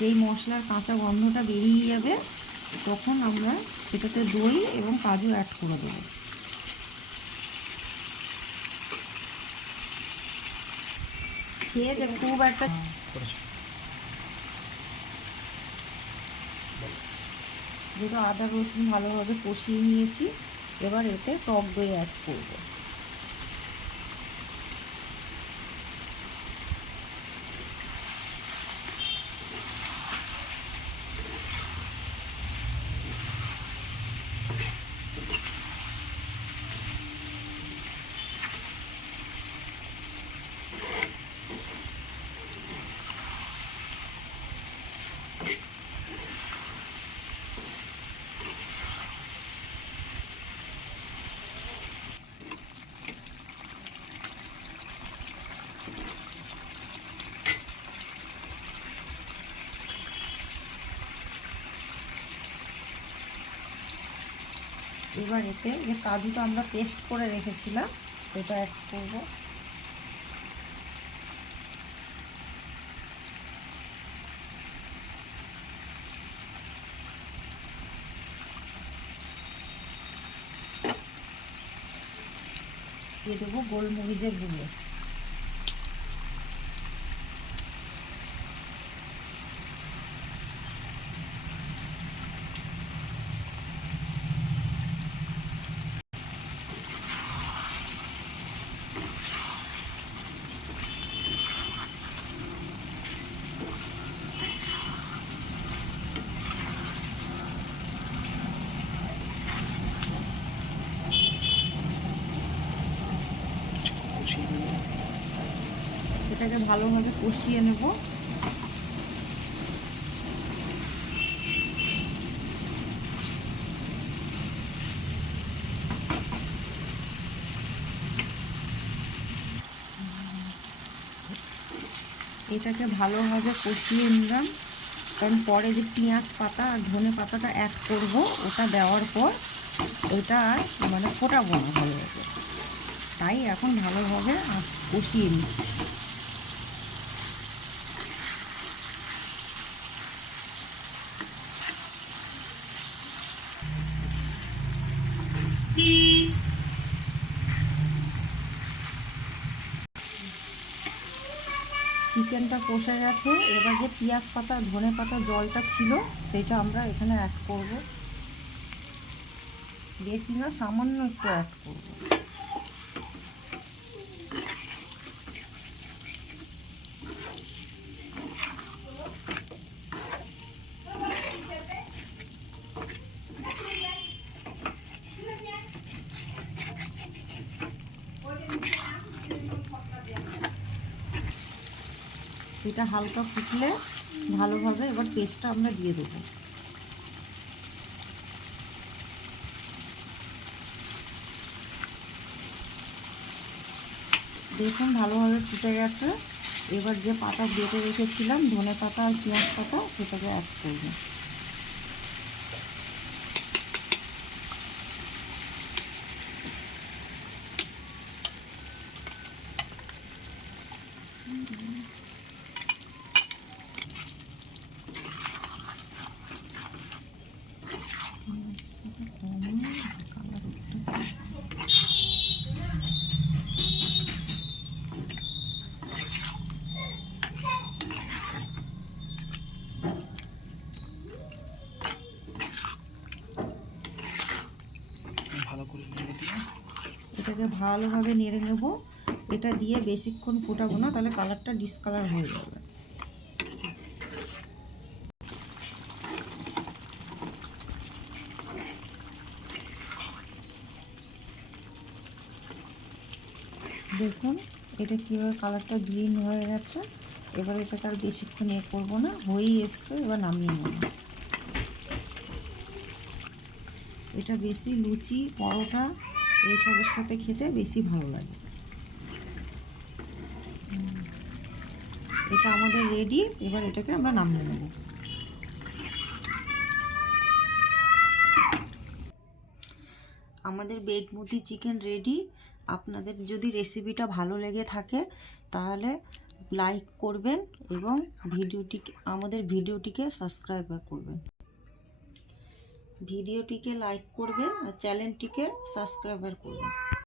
যেই মশলার কাঁচা গন্ধটা বেরিয়ে যাবে তখন আমরা এটাতে দই এবং কাজু অ্যাড করে দেবো। খেয়ে যে খুব একটা যেটা আদা রসুন ভালোভাবে কষিয়ে নিয়েছি, এবার এতে টক দই অ্যাড করবো। এবার এতে যে কাজুটা আমরা পেস্ট করে রেখেছিলাম সেটা অ্যাড করব। দিয়ে দেবো গোলমরিচের গুঁড়ো। এটাকে ভালোভাবে কষিয়ে নেব। এটাকে ভালোভাবে কষিয়ে নিলাম, কারণ পরে যে পেঁয়াজ পাতা আর ধনে পাতাটা অ্যাড করব, ওটা দেওয়ার পর ওটা আর মানে ফোটাবো না ভালোভাবে, তাই এখন ভালোভাবে কষিয়ে নিচ্ছি। চিকেনটা কষে গেছে, এবার যে পেঁয়াজ পাতা ধনে পাতা জলটা ছিল সেটা আমরা এখানে অ্যাড করব। বেশি না, সামান্য একটু অ্যাড করব। এটা হালকা ফুটলে ভালোভাবে এবার পেস্টটা আমরা দিয়ে দেবো। দেখুন ভালোভাবে ফুটে গেছে। এবার যে পাতা বেটে রেখেছিলাম ধনে পাতা আর পেঁয়াজ পাতা সেটাকে অ্যাড করব। এটাকে ভালোভাবে নেড়ে নেব। এটা দিয়ে বেশিক্ষণ ফোটাবো না, তাহলে কালারটা ডিসকালার হয়ে যাবে। দেখুন এটা কীভাবে কালারটা গ্রিন হয়ে গেছে। এবার এটাকে আর বেশিক্ষণ করবো না, হয়েই এসছে, এবার নামিয়ে নেব। এটা বেশি লুচি পরোটা এইসবের সাথে খেতে বেশি ভালো লাগে। এটা আমাদের রেডি, এবার এটাকে আমরা নামিয়ে নেব। আমাদের বেগমতি চিকেন রেডি। আপনাদের যদি রেসিপিটা ভালো লেগে থাকে তাহলে লাইক করবেন এবং আমাদের ভিডিওটিকে সাবস্ক্রাইব করবেন। ভিডিওটিকে লাইক করবেন আর চ্যানেলটিকে সাবস্ক্রাইব করবেন।